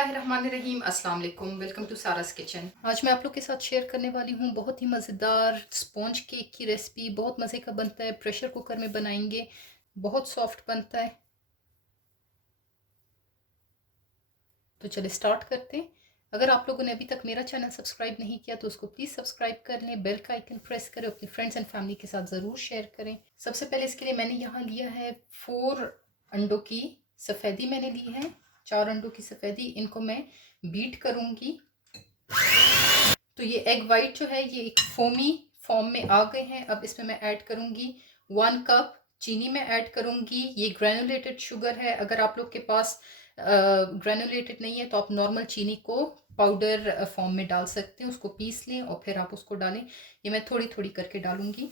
बिस्मिल्लाहिर्रहमानिर्रहीम, अस्सलाम वालेकुम। Welcome to Sara's kitchen. आज मैं आप लोग के साथ शेयर करने वाली हूँ बहुत ही मज़ेदार स्पॉन्ज केक की रेसिपी। बहुत मज़े का बनता है, प्रेशर कुकर में बनाएंगे, बहुत सॉफ्ट बनता है। तो चले स्टार्ट करते हैं। अगर आप लोगों ने अभी तक मेरा चैनल सब्सक्राइब नहीं किया तो उसको प्लीज़ सब्सक्राइब कर लें, बेल का आइकन प्रेस करें, अपने फ्रेंड्स एंड फैमिली के साथ ज़रूर शेयर करें। सबसे पहले इसके लिए मैंने यहाँ लिया है 4 अंडों की सफ़ेदी मैंने ली है, 4 अंडों की सफ़ेदी। इनको मैं बीट करूँगी। तो ये एग वाइट जो है ये एक फोमी फॉर्म में आ गए हैं। अब इसमें मैं ऐड करूँगी 1 कप चीनी मैं ऐड करूँगी। ये ग्रेनुलेटेड शुगर है। अगर आप लोग के पास ग्रेनुलेटेड नहीं है तो आप नॉर्मल चीनी को पाउडर फॉर्म में डाल सकते हैं, उसको पीस लें और फिर आप उसको डालें। ये मैं थोड़ी थोड़ी करके डालूंगी।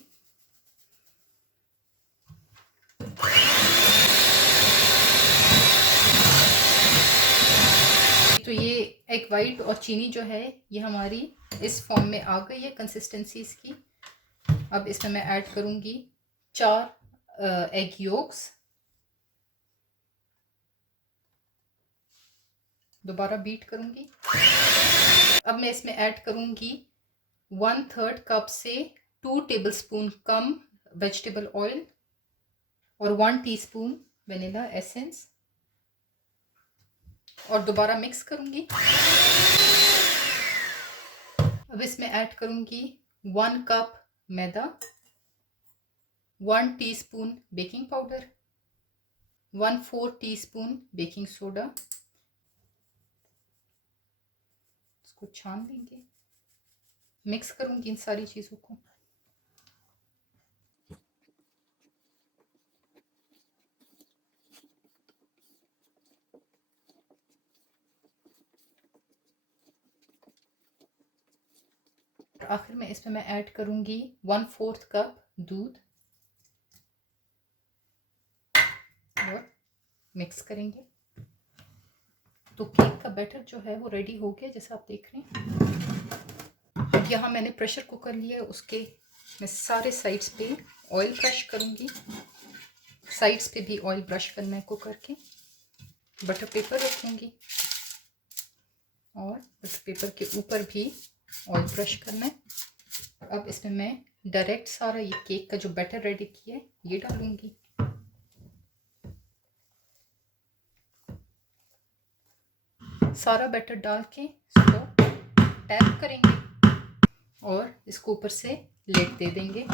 तो ये एग वाइट और चीनी जो है ये हमारी इस फॉर्म में आ गई है, कंसिस्टेंसी इसकी। अब इसमें मैं ऐड करूँगी 4 एग योक्स। दोबारा बीट करूँगी। अब मैं इसमें ऐड करूँगी 1/3 कप से 2 टेबलस्पून कम वेजिटेबल ऑयल और 1 टीस्पून वनीला एसेंस और दोबारा मिक्स करूँगी। अब इसमें ऐड करूँगी 1 कप मैदा, 1 teaspoon baking powder, 1/4 teaspoon baking soda. इसको छान लेंगे, मिक्स करूँगी इन सारी चीज़ों को। आखिर में इसमें मैं ऐड करूँगी 1/4 कप दूध और मिक्स करेंगे। तो केक का बैटर जो है वो रेडी हो गया, जैसा आप देख रहे हैं। अब यहाँ मैंने प्रेशर कुकर लिया है, उसके मैं सारे साइड्स पे ऑयल ब्रश करूँगी। साइड्स पे भी ऑयल ब्रश करना है कुकर के। बटर पेपर रखूँगी और बटर पेपर के ऊपर भी ऑयल ब्रश करना है। अब इसमें मैं डायरेक्ट सारा ये केक का जो बैटर रेडी किया है ये डालूंगी। सारा बैटर डाल के इसको टैप करेंगे और इसको ऊपर से लेट दे देंगे।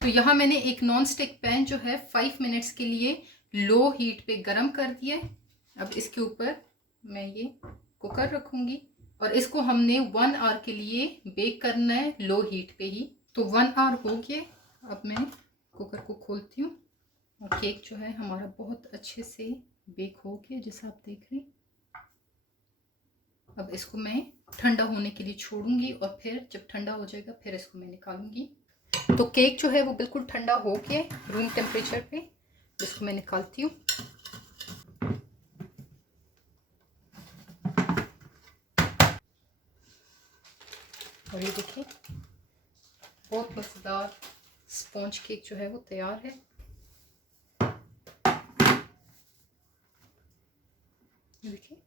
तो यहाँ मैंने एक नॉन स्टिक पैन जो है 5 मिनट्स के लिए लो हीट पे गरम कर दिया है। अब इसके ऊपर मैं ये कुकर रखूँगी और इसको हमने 1 आवर के लिए बेक करना है लो हीट पे ही। तो 1 आवर हो गया। अब मैं कुकर को खोलती हूँ और केक जो है हमारा बहुत अच्छे से बेक हो गया, जैसा आप देख रहे हैं। अब इसको मैं ठंडा होने के लिए छोड़ूंगी और फिर जब ठंडा हो जाएगा फिर इसको मैं निकालूंगी। तो केक जो है वो बिल्कुल ठंडा हो गया रूम टेम्परेचर पे। इसको मैं निकालती हूँ। और ये देखिए बहुत मज़ेदार स्पॉन्ज केक जो है वो तैयार है। देखिए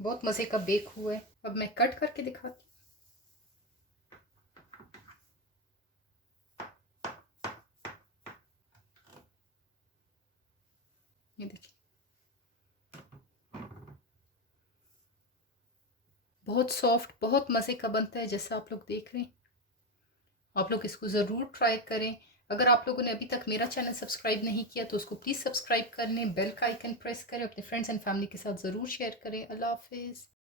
बहुत मज़े का बेक हुआ है। अब मैं कट करके दिखाती हूँ। ये देखिए बहुत सॉफ्ट, बहुत मज़े का बनता है, जैसा आप लोग देख रहे हैं। आप लोग इसको ज़रूर ट्राई करें। अगर आप लोगों ने अभी तक मेरा चैनल सब्सक्राइब नहीं किया तो उसको प्लीज़ सब्सक्राइब कर लें, बेल का आइकन प्रेस करें, अपने फ्रेंड्स एंड फैमिली के साथ ज़रूर शेयर करें। अल्लाह हाफिज़।